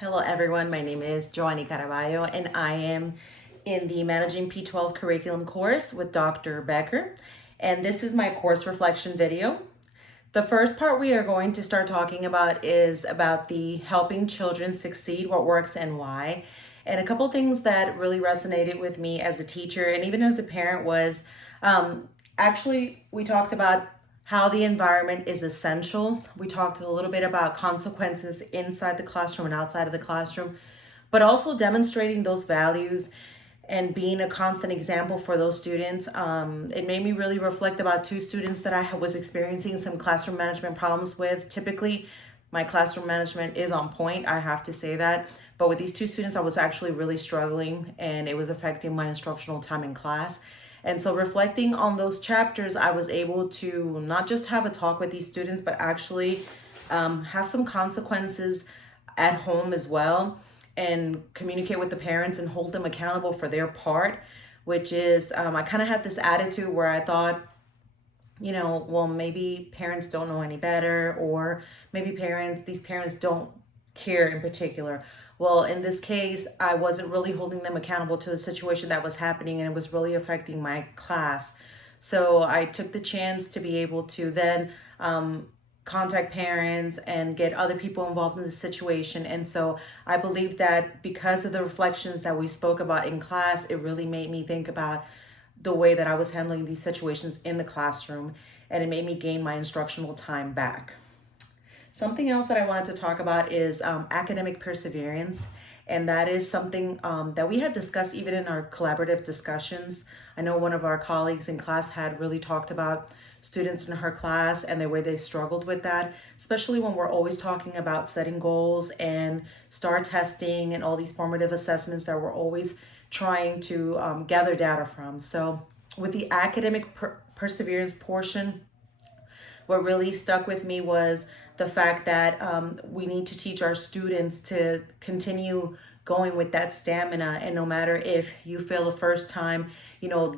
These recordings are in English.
Hello everyone, my name is Joanny Caraballo and I am in the Managing P-12 curriculum course with Dr. Becker, and this is my course reflection video. The first part we are going to start talking about is about the helping children succeed, what works and why. And a couple things that really resonated with me as a teacher and even as a parent was actually we talked about how the environment is essential. We talked a little bit about consequences inside the classroom and outside of the classroom, but also demonstrating those values and being a constant example for those students. It made me really reflect about two students that I was experiencing some classroom management problems with. Typically, my classroom management is on point, I have to say that. But with these two students, I was actually really struggling and it was affecting my instructional time in class. And so reflecting on those chapters, I was able to not just have a talk with these students, but actually have some consequences at home as well and communicate with the parents and hold them accountable for their part, which is I kind of had this attitude where I thought, well, maybe parents don't know any better, or maybe these parents don't care in particular. Well, in this case, I wasn't really holding them accountable to the situation that was happening, and it was really affecting my class. So I took the chance to be able to then contact parents and get other people involved in the situation. And so I believe that because of the reflections that we spoke about in class, it really made me think about the way that I was handling these situations in the classroom, and it made me gain my instructional time back. Something else that I wanted to talk about is academic perseverance. And that is something that we had discussed even in our collaborative discussions. I know one of our colleagues in class had really talked about students in her class and the way they struggled with that, especially when we're always talking about setting goals and STAR testing and all these formative assessments that we're always trying to gather data from. So with the academic perseverance portion, what really stuck with me was the fact that we need to teach our students to continue going with that stamina. And no matter if you fail the first time,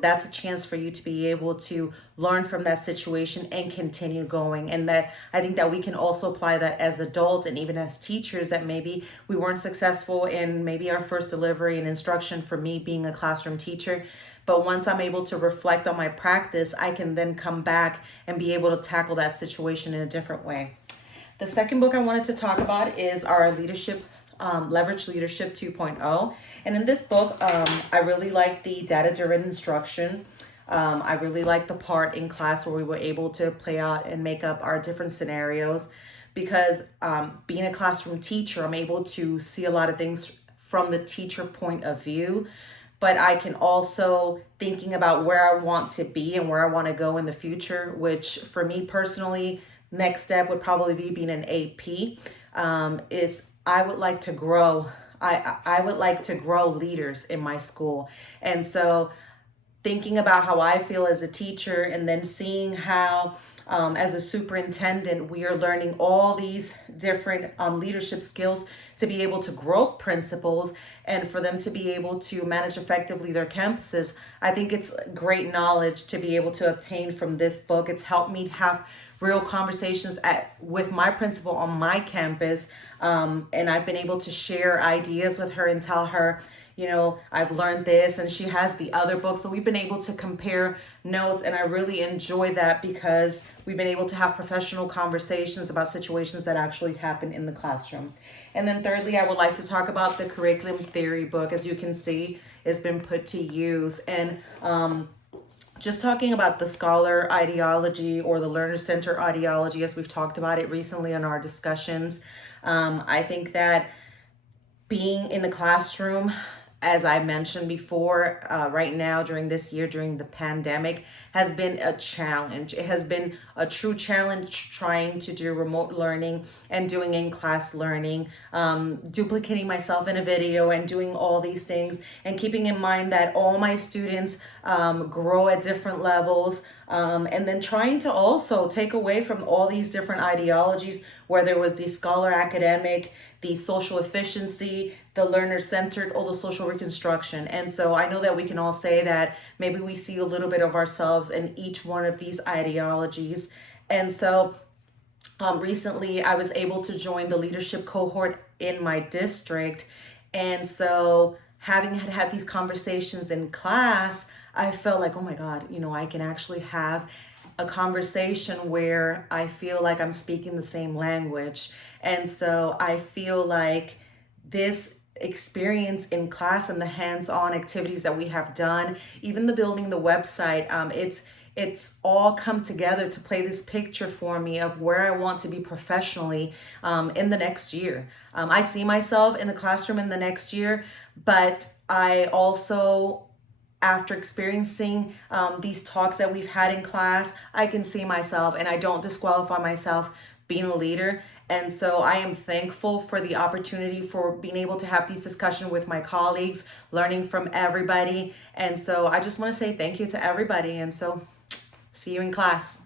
that's a chance for you to be able to learn from that situation and continue going. And that I think that we can also apply that as adults and even as teachers, that maybe we weren't successful in maybe our first delivery and instruction, for me being a classroom teacher. But once I'm able to reflect on my practice, I can then come back and be able to tackle that situation in a different way. The second book I wanted to talk about is our Leverage Leadership 2.0. And in this book, I really like the data-driven instruction. I really like the part in class where we were able to play out and make up our different scenarios, because being a classroom teacher, I'm able to see a lot of things from the teacher point of view, but I can also thinking about where I want to be and where I want to go in the future, which for me personally, next step would probably be being an AP, is I would like to grow. I would like to grow leaders in my school. And so thinking about how I feel as a teacher and then seeing how as a superintendent, we are learning all these different leadership skills to be able to grow principals and for them to be able to manage effectively their campuses. I think it's great knowledge to be able to obtain from this book. It's helped me to have real conversations with my principal on my campus. And I've been able to share ideas with her and tell her, I've learned this, and she has the other book. So we've been able to compare notes, and I really enjoy that because we've been able to have professional conversations about situations that actually happen in the classroom. And then thirdly, I would like to talk about the curriculum theory book. As you can see, it's been put to use. And just talking about the scholar ideology or the learner center ideology, as we've talked about it recently in our discussions, I think that being in the classroom, as I mentioned before, right now during this year, during the pandemic, has been a challenge. It has been a true challenge trying to do remote learning and doing in-class learning, duplicating myself in a video and doing all these things, and keeping in mind that all my students grow at different levels, and then trying to also take away from all these different ideologies, where there was the scholar academic, the social efficiency, the learner-centered, or the social reconstruction. And so I know that we can all say that maybe we see a little bit of ourselves in each one of these ideologies. And so Recently I was able to join the leadership cohort in my district. And so having had these conversations in class, I felt like, oh my God, I can actually have a conversation where I feel like I'm speaking the same language. And so I feel like this experience in class and the hands-on activities that we have done, even the building the website, it's all come together to play this picture for me of where I want to be professionally in the next year. I see myself in the classroom in the next year, but I also, after experiencing these talks that we've had in class, I can see myself and I don't disqualify myself being a leader. And so I am thankful for the opportunity for being able to have these discussions with my colleagues, learning from everybody. And so I just want to say thank you to everybody. And so see you in class.